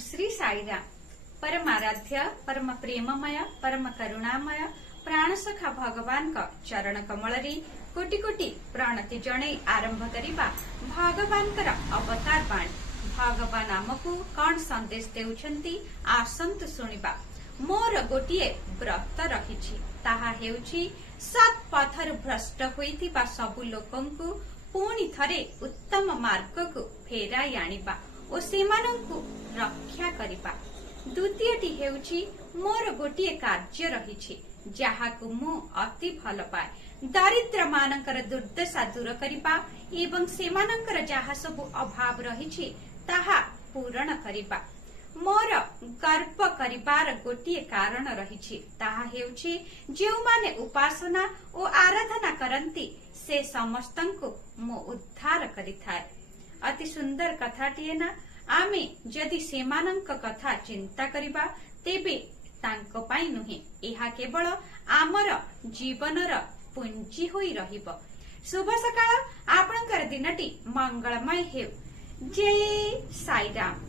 श्री साईराम। परमाराध्य परम प्रेममय परम करुणामय प्राणसखा भगवान का चरण कमल कोटि कोटि प्रणति जणे आरंभ करिबा भगवानकर अवतार बाणी। भगवान आमको कौन संदेश देउछंती आसंतु सुनिबा। मोर गोटिए व्रत रहिछि, ताहा हेउछि सत् पथर भ्रष्ट होइथिबा सबु लोकंकु पुणी थरे उत्तम मार्गकु फेराई आनिबा ओ सेमानंकु रक्षा करिबा। द्वितीयटी हेउछि मोर गोटिए कार्य रहिछि जाहाकु मु अति भल पाए, दरिद्र मानकर दुर्दशा दूर करिबा एवं सेमानकर जाहा सबु अभाव रहिछि ताहा पूरण करिबा। मोर गर्व करिबार गोटिए कारण रहिछि, ताहा हेउछि जेउमाने उपासना ओ आराधना करंती से समस्तंकु मो उद्धार करिथाय। अति सुंदर कथाटिए ना। आमे जदि सेमानंक कथा चिंता करिबा तेबे तांको पाई नुहे, एहा केवल आमर जीवनर पुंजी होई रहिबो। शुभ सकाळ, आपणकर दिनटी मंगलमय हेउ। जय साईराम।